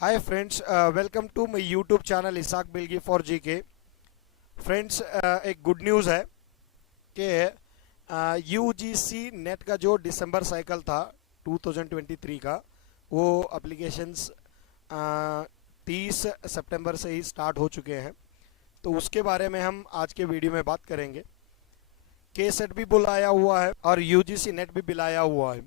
Hi friends, welcome to my YouTube channel Ishaq Bilgi for GK. Friends, एक good news है कि UGC net का जो दिसंबर साइकिल था 2023 का, वो एप्लीकेशंस 30 सितंबर से ही स्टार्ट हो चुके हैं। तो उसके बारे में हम आज के वीडियो में बात करेंगे। के सेट भी बुलाया हुआ है और यूजीसी नेट भी बुलाया हुआ है।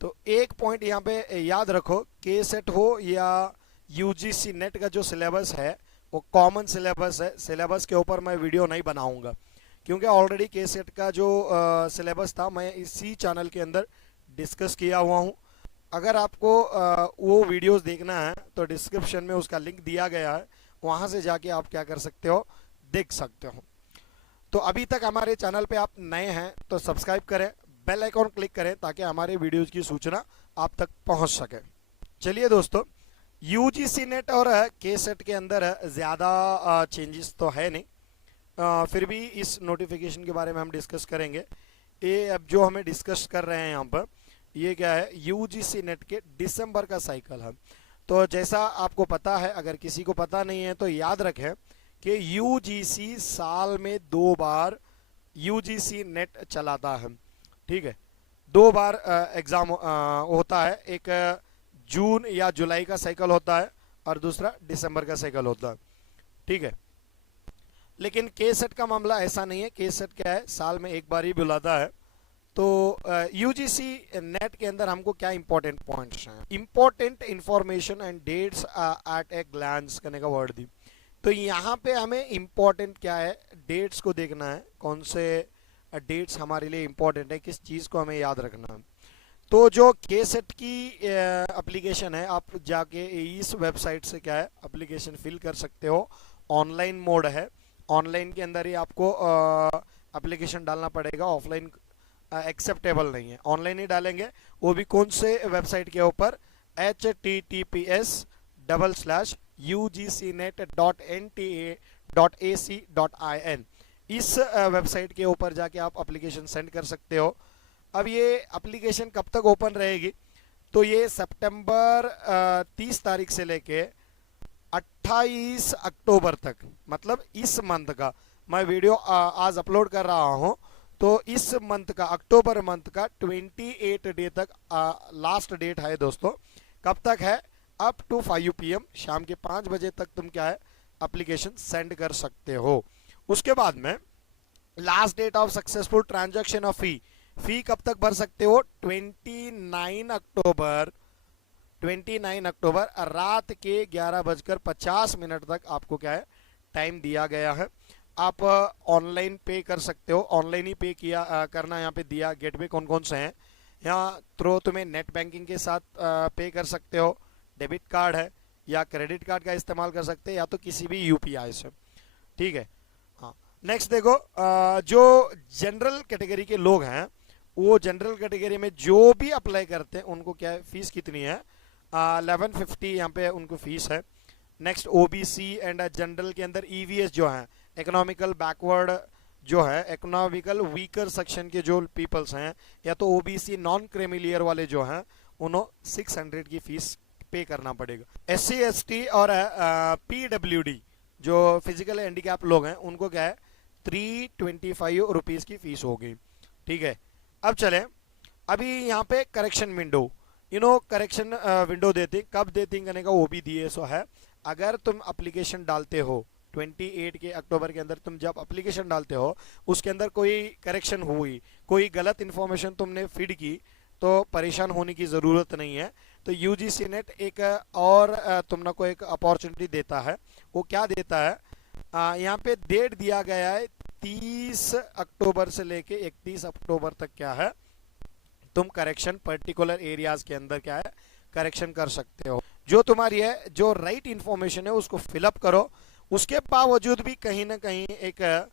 तो एक पॉइंट यहाँ पे याद रखो, के सेट हो या यूजीसी नेट का जो सिलेबस है वो कॉमन सिलेबस है। सिलेबस के ऊपर मैं वीडियो नहीं बनाऊंगा क्योंकि ऑलरेडी के सेट का जो सिलेबस था मैं इसी चैनल के अंदर डिस्कस किया हुआ हूँ। अगर आपको वो वीडियोस देखना है तो डिस्क्रिप्शन में उसका लिंक दिया गया है, वहाँ से जाके आप क्या कर सकते हो, देख सकते हो। तो अभी तक हमारे चैनल पे आप नए हैं तो सब्सक्राइब करें, बेल आइकॉन क्लिक करें ताकि हमारे वीडियोज़ की सूचना आप तक पहुंच सके। चलिए दोस्तों, यूजीसी नेट और के सेट के अंदर ज़्यादा चेंजेस तो है नहीं, फिर भी इस नोटिफिकेशन के बारे में हम डिस्कस करेंगे। ये अब जो हमें डिस्कस कर रहे हैं यहाँ पर, ये क्या है, यूजीसी नेट के दिसंबर का साइकिल है। तो जैसा आपको पता है, अगर किसी को पता नहीं है तो याद रखें कि यूजीसी साल में 2 बार यूजीसी नेट चलाता है। ठीक है, 2 बार एग्ज़ाम होता है। एक जून या जुलाई का साइकिल होता है और दूसरा दिसंबर का साइकिल होता है। ठीक है, लेकिन के सेट का मामला ऐसा नहीं है। के सेट क्या है, साल में एक बार ही बुलाता है। तो यूजीसी नेट के अंदर हमको क्या इंपॉर्टेंट पॉइंट्स हैं, important information and dates at a glance करने का वर्ड दी। तो यहाँ पे हमें इंपॉर्टेंट क्या है, डेट्स को देखना है, कौन से डेट्स हमारे लिए इंपॉर्टेंट है, किस चीज़ को हमें याद रखना है। तो जो के सेट की एप्लीकेशन है, आप जाके इस वेबसाइट से क्या है, एप्लीकेशन फिल कर सकते हो। ऑनलाइन मोड है, ऑनलाइन के अंदर ही आपको एप्लीकेशन डालना पड़ेगा। ऑफलाइन एक्सेप्टेबल नहीं है, ऑनलाइन ही डालेंगे। वो भी कौन से वेबसाइट के ऊपर, https://ugcnet.nta.ac.in, इस वेबसाइट के ऊपर जाके आप एप्लीकेशन सेंड कर सकते हो। अब ये एप्लीकेशन कब तक ओपन रहेगी, तो ये सितंबर 30 तारीख से लेके 28 अक्टूबर तक, मतलब इस मंथ का मैं वीडियो आज अपलोड कर रहा हूँ। तो इस मंथ का, अक्टूबर मंथ का 28 डे तक लास्ट डेट है दोस्तों। कब तक है, अप टू 5 PM, शाम के 5 बजे तक तुम क्या है, एप्लीकेशन सेंड कर सकते हो। उसके बाद में last date of successful transaction of fee कब तक भर सकते हो, 29 अक्टूबर रात के 11:50 तक आपको क्या है, टाइम दिया गया है। आप ऑनलाइन पे कर सकते हो, ऑनलाइन ही पे किया करना यहाँ पे दिया। गेटवे कौन कौन से हैं यहाँ, थ्रो तुम्हें नेट बैंकिंग के साथ पे कर सकते हो, डेबिट कार्ड है या क्रेडिट कार्ड का इस्तेमाल कर सकते हैं, या तो किसी भी यूपीआई से। ठीक है, हाँ। नेक्स्ट देखो, जो जनरल कैटेगरी के लोग हैं, वो जनरल कैटेगरी में जो भी अप्लाई करते हैं उनको क्या है, फीस कितनी है, 1150 यहाँ पे उनको फीस है। नेक्स्ट ओबीसी एंड जनरल के अंदर ईवीएस जो है, इकोनॉमिकल बैकवर्ड जो है, इकोनॉमिकल वीकर सेक्शन के जो पीपल्स हैं, या तो ओबीसी नॉन क्रीमिलियर वाले जो हैं, उन्होंने 600 की फीस पे करना पड़ेगा। एससी एसटी और पीडब्ल्यूडी जो फिजिकल हैंडीकैप लोग हैं, उनको क्या है, 325 रुपीज़ की फीस होगी। ठीक है, अब चलें, अभी यहाँ पे करेक्शन विंडो, करेक्शन विंडो देती, कब देती करने का वो भी दिए सो है। अगर तुम एप्लीकेशन डालते हो 28 के अक्टूबर के अंदर, तुम जब एप्लीकेशन डालते हो उसके अंदर कोई करेक्शन हुई, कोई गलत इन्फॉर्मेशन तुमने फीड की, तो परेशान होने की ज़रूरत नहीं है। तो यूजीसी नेट एक और तुमने को एक अपॉर्चुनिटी देता है। वो क्या देता है, यहाँ पे डेट दिया गया है 30 अक्टूबर से लेके 31 अक्टूबर तक क्या है, तुम करेक्शन पर्टिकुलर एरियाज के अंदर क्या है, करेक्शन कर सकते हो। जो तुम्हारी है, जो राइट इन्फॉर्मेशन है उसको फिलअप करो। उसके बावजूद भी कहीं ना कहीं एक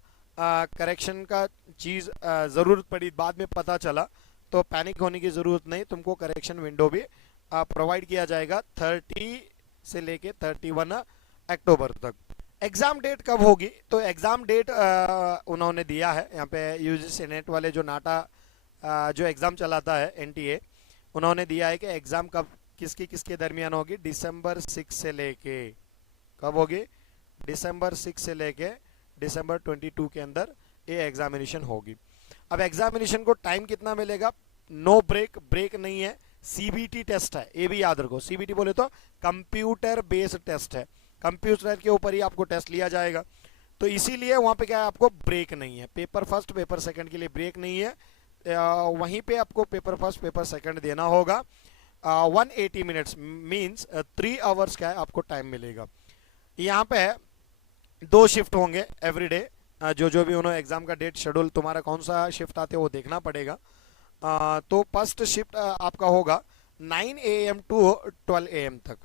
करेक्शन का चीज़ ज़रूरत पड़ी, बाद में पता चला, तो पैनिक होने की ज़रूरत नहीं। तुमको करेक्शन विंडो भी प्रोवाइड किया जाएगा 30 से लेके 31 अक्टूबर तक। एग्ज़ाम डेट कब होगी, तो एग्ज़ाम डेट उन्होंने दिया है यहाँ पे, यूजीसी नेट वाले जो नाटा जो एग्ज़ाम चलाता है एनटीए, उन्होंने दिया है कि एग्ज़ाम कब किसके किसके दरमियान होगी? दिसंबर 6 से लेके, कब होगी? दिसंबर 6 से लेके दिसंबर 22 के अंदर ये एग्जामिनेशन होगी। अब एग्जामिनेशन को टाइम कितना मिलेगा? नो ब्रेक, ब्रेक नहीं है। सीबीटी टेस्ट है, ये भी याद रखो। सीबीटी बोले तो कंप्यूटर बेस्ड टेस्ट है, कंप्यूटर के ऊपर ही आपको टेस्ट लिया जाएगा। तो इसीलिए वहां पे क्या है, आपको ब्रेक नहीं है। पेपर फर्स्ट पेपर सेकंड के लिए ब्रेक नहीं है। वहीं पे आपको पेपर फर्स्ट पेपर सेकंड देना होगा। 180 मिनट्स मीन्स 3 आवर्स का है आपको टाइम मिलेगा। यहाँ पे 2 शिफ्ट होंगे एवरीडे। जो भी उन्होंने एग्जाम का डेट शेड्यूल तुम्हारा कौन सा शिफ्ट आते हैं वो देखना पड़ेगा। तो फर्स्ट शिफ्ट आपका होगा 9 AM टू 12 AM तक,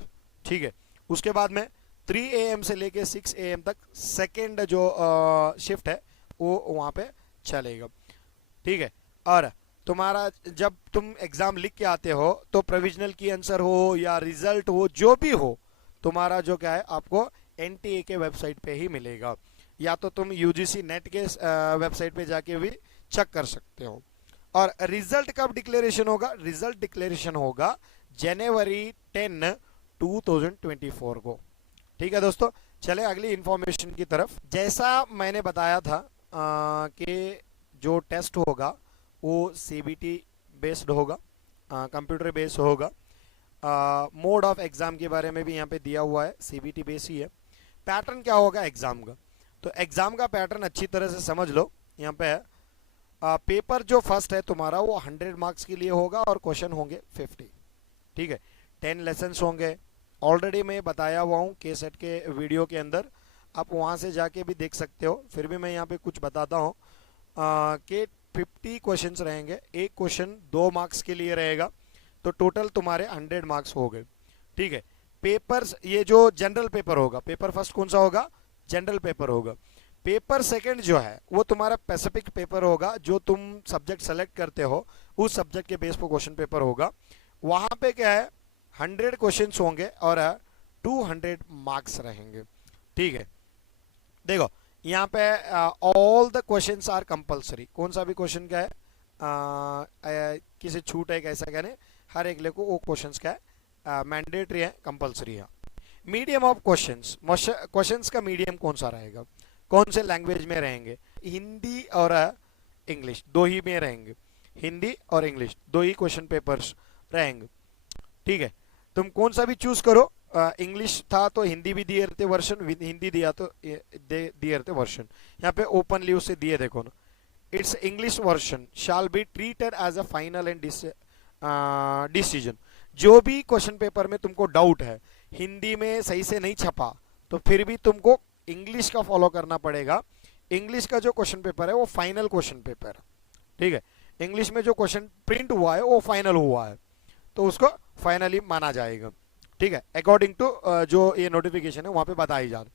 ठीक है। उसके बाद में 3 AM से लेके 6 AM तक सेकेंड जो शिफ्ट है वो वहाँ पे चलेगा, ठीक है। और तुम्हारा जब तुम एग्जाम लिख के आते हो तो प्रोविजनल की आंसर हो या रिजल्ट हो, जो भी हो, तुम्हारा जो क्या है आपको एनटीए के वेबसाइट पे ही मिलेगा, या तो तुम यूजीसी नेट के वेबसाइट पे जाके भी चेक कर सकते हो। और रिजल्ट कब डिक्लेरेशन होगा? रिजल्ट डिक्लेरेशन होगा जनवरी 10, 2024 को, ठीक है दोस्तों। चले अगली इंफॉर्मेशन की तरफ। जैसा मैंने बताया था कि जो टेस्ट होगा वो सीबीटी बेस्ड होगा, कंप्यूटर बेस्ड होगा। मोड ऑफ एग्जाम के बारे में भी यहाँ पे दिया हुआ है, सीबीटी बेस ही है। पैटर्न क्या होगा एग्जाम का? तो एग्जाम का पैटर्न अच्छी तरह से समझ लो। यहाँ पे है पेपर जो फर्स्ट है तुम्हारा वो 100 मार्क्स के लिए होगा और क्वेश्चन होंगे 50, ठीक है। 10 लेसन्स होंगे, ऑलरेडी मैं बताया हुआ हूँ के सेट के वीडियो के अंदर, आप वहाँ से जाके भी देख सकते हो। फिर भी मैं यहाँ पे कुछ बताता हूँ कि 50 क्वेश्चंस रहेंगे, एक क्वेश्चन 2 मार्क्स के लिए रहेगा, तो टोटल तुम्हारे 100 मार्क्स हो गए, ठीक है। पेपर्स, ये जो जनरल पेपर होगा, पेपर फर्स्ट कौन सा होगा? जनरल पेपर होगा। पेपर सेकंड जो है वो तुम्हारा पैसिफिक पेपर होगा, जो तुम सब्जेक्ट सेलेक्ट करते हो उस सब्जेक्ट के बेस पर क्वेश्चन पेपर होगा। वहां पे क्या है 100 क्वेश्चंस होंगे और 200 मार्क्स रहेंगे, ठीक है। देखो यहाँ पे all the questions are compulsory. कौन सा भी क्वेश्चन क्या है किसी छूट है कैसा कहने, हर एक को वो क्वेश्चंस क्या है मैंडेटरी है, कंपलसरी है। मीडियम ऑफ क्वेश्चंस, क्वेश्चंस का मीडियम कौन सा रहेगा? कौन से लैंग्वेज में रहेंगे? हिंदी और इंग्लिश, दो ही में रहेंगे। हिंदी और इंग्लिश दो ही क्वेश्चन पेपर्स रहेंगे, ठीक है। तुम कौन सा भी चूज करो, इंग्लिश था तो हिंदी भी दिए रहते वर्षन, हिंदी दिया तो दिए रहते वर्षन। यहाँ पे ओपनली उसे दिए देखो ना, it's English version shall be treated as a final and decision. जो भी क्वेश्चन पेपर में तुमको डाउट है, हिंदी में सही से नहीं छपा, तो फिर भी तुमको इंग्लिश का फॉलो करना पड़ेगा। इंग्लिश का जो क्वेश्चन पेपर है वो फाइनल क्वेश्चन पेपर है, ठीक है। इंग्लिश में जो क्वेश्चन प्रिंट हुआ है वो फाइनल हुआ है, तो उसको फाइनली माना जाएगा, ठीक है। अकॉर्डिंग टू जो ये नोटिफिकेशन है वहां पे बताई जा रही।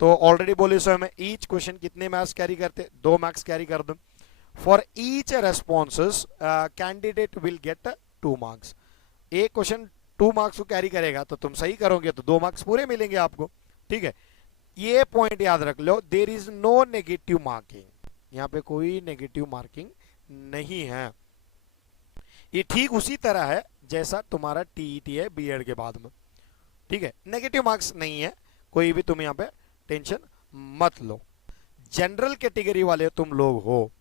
तो ऑलरेडी बोले सो मैं ईच क्वेश्चन कितने मार्क्स कैरी करते? 2 मार्क्स कैरी कर दूं। For each responses candidate will get 2 marks. एक क्वेश्चन 2 मार्क्स को कैरी करेगा तो तुम सही करोगे तो 2 मार्क्स पूरे मिलेंगे आपको, ठीक है। ये पॉइंट याद रख लो, there is no negative marking, यहाँ पे कोई नेगेटिव मार्किंग नहीं है। ये ठीक उसी तरह है जैसा तुम्हारा टीईटी है बीएड के बाद में, ठीक है। नेगेटिव मार्क्स नहीं है, कोई भी तुम यहाँ पे टेंशन मत लो। जनरल कैटेगरी वाले तुम लोग हो,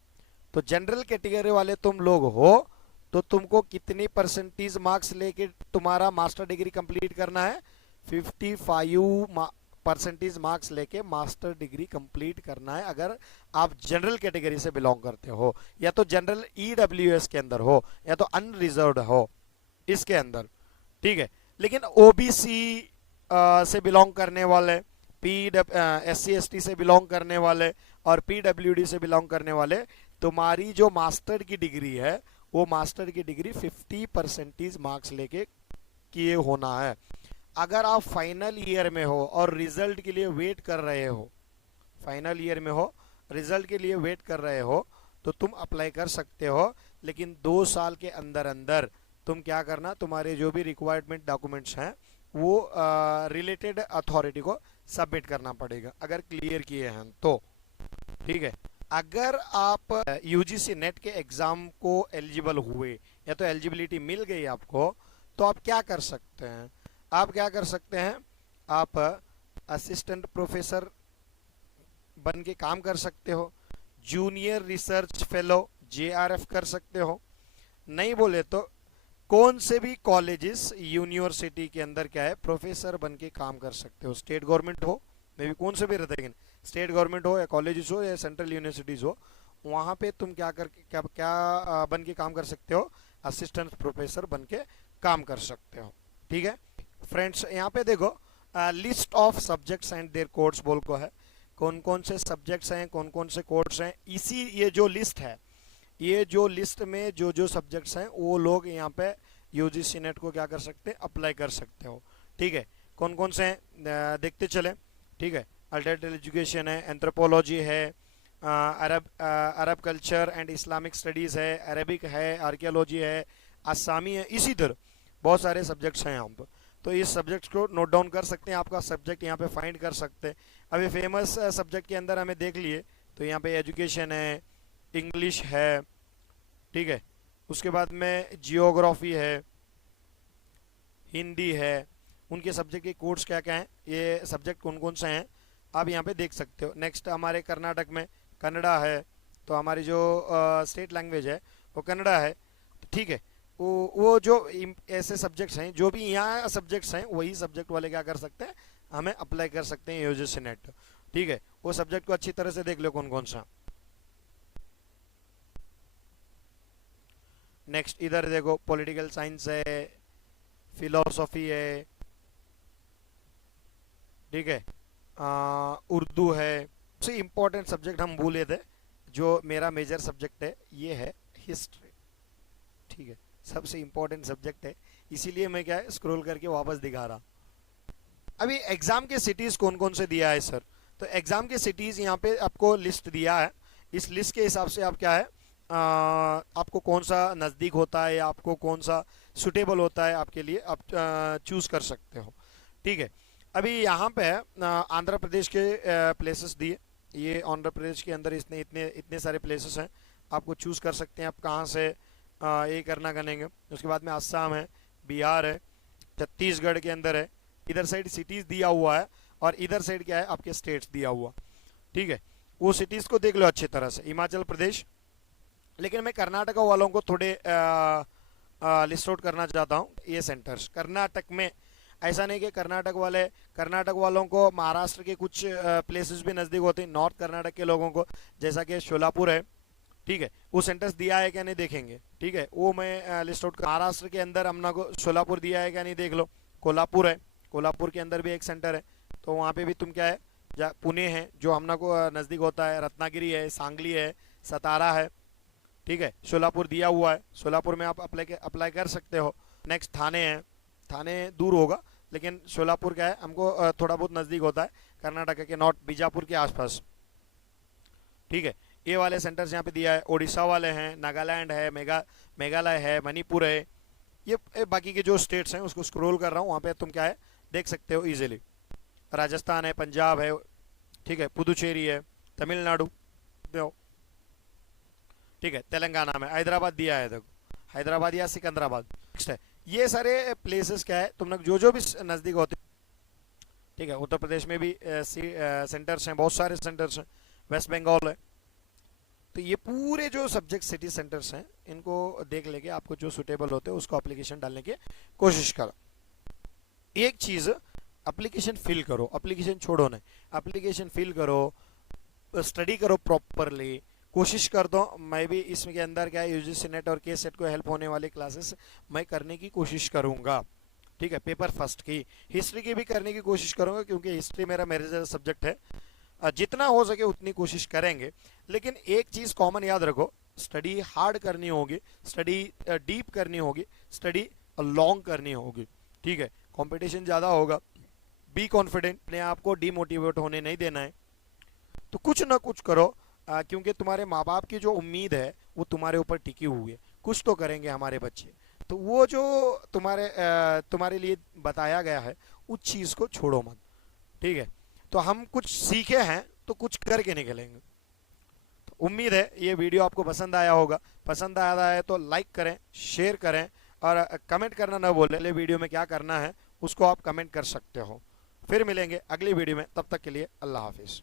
तो जनरल कैटेगरी वाले तुम लोग हो तो तुमको कितनी परसेंटेज मार्क्स लेके तुम्हारा मास्टर डिग्री कंप्लीट करना है? 55% मार्क्स लेके मास्टर डिग्री कंप्लीट करना है, अगर आप जनरल कैटेगरी से बिलोंग करते हो, या तो जनरल ईडब्ल्यूएस के अंदर हो या तो अनरिजर्व्ड हो इसके अंदर, ठीक है। लेकिन ओबीसी से बिलोंग करने वाले, SC ST से बिलोंग करने वाले और पीडब्ल्यूडी से बिलोंग करने वाले, तुम्हारी जो मास्टर की डिग्री है वो मास्टर की डिग्री 50% मार्क्स लेके किए होना है। अगर आप फाइनल ईयर में हो और रिजल्ट के लिए वेट कर रहे हो, फाइनल ईयर में हो रिजल्ट के लिए वेट कर रहे हो, तो तुम अप्लाई कर सकते हो। लेकिन 2 साल के अंदर अंदर तुम क्या करना, तुम्हारे जो भी रिक्वायरमेंट डॉक्यूमेंट्स हैं वो रिलेटेड अथॉरिटी को सबमिट करना पड़ेगा, अगर क्लियर किए हैं तो, ठीक है। अगर आप यूजीसी नेट के एग्जाम को एलिजिबल हुए या तो एलिजिबिलिटी मिल गई आपको, तो आप क्या कर सकते हैं, आप क्या कर सकते हैं, आप असिस्टेंट प्रोफेसर बन के काम कर सकते हो, जूनियर रिसर्च फेलो JRF कर सकते हो, नहीं बोले तो कौन से भी कॉलेजेस यूनिवर्सिटी के अंदर क्या है प्रोफेसर बन के काम कर सकते हो, स्टेट गवर्नमेंट हो, मे भी कौन से भी रहते हैं, स्टेट गवर्नमेंट हो या कॉलेजेस हो या सेंट्रल यूनिवर्सिटीज हो, वहाँ पे तुम क्या कर क्या क्या बन के काम कर सकते हो, असिस्टेंट प्रोफेसर बन के काम कर सकते हो। ठीक है फ्रेंड्स, यहाँ पे देखो list of subjects and their codes बोल को है, कौन कौन से सब्जेक्ट्स हैं, कौन कौन से कोड्स हैं, इसी ये जो लिस्ट है, ये जो लिस्ट में जो जो सब्जेक्ट्स हैं वो लोग यहाँ पे यूजीसी नेट को क्या कर सकते हैं, अप्लाई कर सकते हो। ठीक है, कौन कौन से हैं देखते चले। ठीक है, अल्टरनेटिव एजुकेशन है, एंथ्रोपोलॉजी है, अरब कल्चर एंड इस्लामिक स्टडीज़ है, अरबिक है, आर्कियोलॉजी है, आसामी है, इसी तरह बहुत सारे सब्जेक्ट्स हैं यहाँ पर। तो इस सब्जेक्ट्स को नोट डाउन कर सकते हैं, आपका सब्जेक्ट यहाँ पे फाइंड कर सकते हैं। अभी फेमस सब्जेक्ट के अंदर हमें देख लिए तो यहाँ पे एजुकेशन है, इंग्लिश है, ठीक है, उसके बाद में जियोग्राफी है, हिंदी है, उनके सब्जेक्ट के कोर्स क्या क्या हैं, ये सब्जेक्ट कौन कौन से हैं आप यहाँ पे देख सकते हो। नेक्स्ट हमारे कर्नाटक में कन्नड़ा है, तो हमारी जो स्टेट लैंग्वेज है वो कन्नड़ा है। तो ठीक है, वो जो ऐसे सब्जेक्ट्स हैं, जो भी यहाँ सब्जेक्ट्स हैं वही सब्जेक्ट वाले क्या कर सकते हैं, हमें अप्लाई कर सकते हैं यूजीसी नेट। ठीक है, वो सब्जेक्ट को अच्छी तरह से देख लो कौन कौन सा। नेक्स्ट इधर देखो, पॉलिटिकल साइंस है, फिलोसॉफी है, ठीक है, उर्दू है। सबसे इम्पोर्टेंट सब्जेक्ट हम भूले थे, जो मेरा मेजर सब्जेक्ट है, ये है हिस्ट्री। ठीक है, सबसे इम्पोर्टेंट सब्जेक्ट है, इसीलिए मैं क्या है स्क्रॉल करके वापस दिखा रहा। अभी एग्जाम के सिटीज कौन कौन से दिया है सर, तो एग्जाम के सिटीज यहाँ पे आपको लिस्ट दिया है, इस लिस्ट के हिसाब से आप क्या है आपको कौन सा नज़दीक होता है या आपको कौन सा सुटेबल होता है आपके लिए, आप चूज़ कर सकते हो। ठीक है, अभी यहाँ पे आंध्र प्रदेश के प्लेसेस दिए, ये आंध्र प्रदेश के अंदर इतने इतने इतने सारे प्लेसेस हैं, आपको चूज़ कर सकते हैं आप कहाँ से ये करना करेंगे। उसके बाद में असम है, बिहार है, छत्तीसगढ़ के अंदर है, इधर साइड सिटीज़ दिया हुआ है और इधर साइड क्या है आपके स्टेट्स दिया हुआ। ठीक है, वो सिटीज़ को देख लो अच्छी तरह से, हिमाचल प्रदेश। लेकिन मैं कर्नाटक वालों को थोड़े लिस्ट आउट करना चाहता हूँ, ये सेंटर्स कर्नाटक में, ऐसा नहीं कि कर्नाटक वालों को महाराष्ट्र के कुछ प्लेसेस भी नज़दीक होते हैं, नॉर्थ कर्नाटक के लोगों को, जैसा कि शोलापुर है। ठीक है, वो सेंटर्स दिया है क्या नहीं देखेंगे। ठीक है, वो मैं लिस्ट आउट कर, महाराष्ट्र के अंदर हमना को शोलापुर दिया है क्या नहीं देख लो, कोल्हापुर है, कोल्हापुर के अंदर भी एक सेंटर है, तो वहाँ पे भी तुम क्या है, पुणे है जो हमना को नज़दीक होता है, रत्नागिरी है, सांगली है, सतारा है। ठीक है, शोलापुर दिया हुआ है, शोलापुर में आप अप्लाई कर सकते हो। नेक्स्ट थाने है, थाने दूर होगा लेकिन शोलापुर क्या है हमको थोड़ा बहुत नज़दीक होता है, कर्नाटक के नॉर्थ बीजापुर के आसपास। ठीक है, ये वाले सेंटर्स यहाँ पे दिया है। उड़ीसा वाले हैं, नागालैंड है, मेघालय है, मणिपुर है, ये बाकी के जो स्टेट्स हैं उसको स्क्रॉल कर रहा हूँ, वहाँ पे तुम क्या है देख सकते हो इजीली। राजस्थान है, पंजाब है, ठीक है, पुदुचेरी है, तमिलनाडु, ठीक है, तेलंगाना में हैदराबाद दिया है, देखो हैदराबाद या सिकंदराबाद। नेक्स्ट है, ये सारे प्लेसेस क्या है तुम लोग जो भी नज़दीक होते। ठीक है, उत्तर प्रदेश में भी सेंटर्स हैं, बहुत सारे सेंटर्स हैं, वेस्ट बंगाल है। तो ये पूरे जो सब्जेक्ट सिटी सेंटर्स हैं इनको देख लेके आपको जो सुटेबल होते हैं उसको एप्लीकेशन डालने की कोशिश करो। एक चीज़, एप्लीकेशन फिल करो, एप्लीकेशन छोड़ो नहीं, एप्लीकेशन फिल करो, स्टडी करो प्रॉपरली, कोशिश कर दो। मैं भी इसमें के अंदर क्या है यूजीसी नेट और के सेट को हेल्प होने वाली क्लासेस मैं करने की कोशिश करूँगा। ठीक है, पेपर फर्स्ट की, हिस्ट्री की भी करने की कोशिश करूँगा क्योंकि हिस्ट्री मेरा मेजर सब्जेक्ट है, जितना हो सके उतनी कोशिश करेंगे। लेकिन एक चीज़ कॉमन याद रखो, स्टडी हार्ड करनी होगी, स्टडी डीप करनी होगी, स्टडी लॉन्ग करनी होगी। ठीक है, कंपटीशन ज़्यादा होगा, बी कॉन्फिडेंट, अपने आप को डीमोटिवेट होने नहीं देना है, तो कुछ ना कुछ करो, क्योंकि तुम्हारे माँ बाप की जो उम्मीद है वो तुम्हारे ऊपर टिकी हुई है, कुछ तो करेंगे हमारे बच्चे, तो वो जो तुम्हारे लिए बताया गया है उस चीज़ को छोड़ो मत। ठीक है, तो हम कुछ सीखे हैं तो कुछ करके निकलेंगे। तो उम्मीद है ये वीडियो आपको पसंद आया होगा, पसंद आया है तो लाइक करें, शेयर करें और कमेंट करना ना भूलें, अगले वीडियो में क्या करना है उसको आप कमेंट कर सकते हो। फिर मिलेंगे अगली वीडियो में, तब तक के लिए अल्लाह हाफिज़।